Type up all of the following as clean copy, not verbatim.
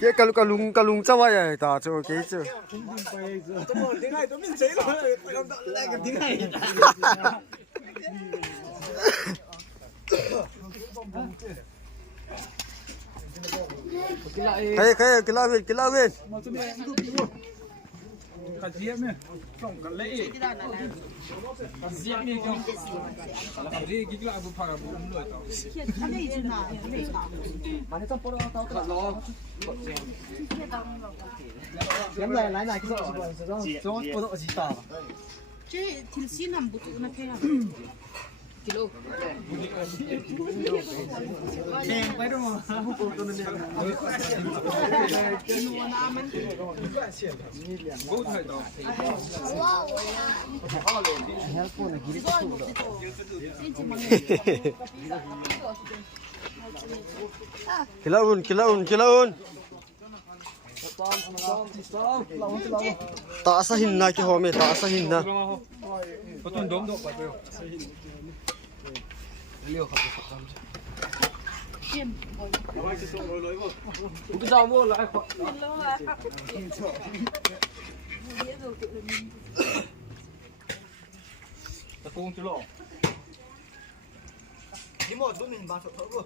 cái kalung cháu vậy ta cho cái chứ cái la viên cái gì mà không cái lệ cái gì mà không cái gì cái là bút phá bút lưỡi tao现在来个这不都知道？这挺西南不那开呀。kilo. Kilaun. Tak sa hinna ki home, tak sa hinna. Betul dom dok betul. Liu khắp khắp. Cái sao mua lại khoa. Ta cung chứ lộ. Đi một lúc mình vào thợ luôn.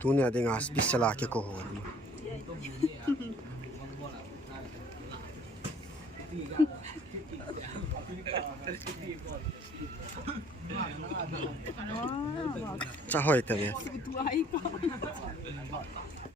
Tu ne ada ngas bisa laki ko hor. Cha hoi ta ve.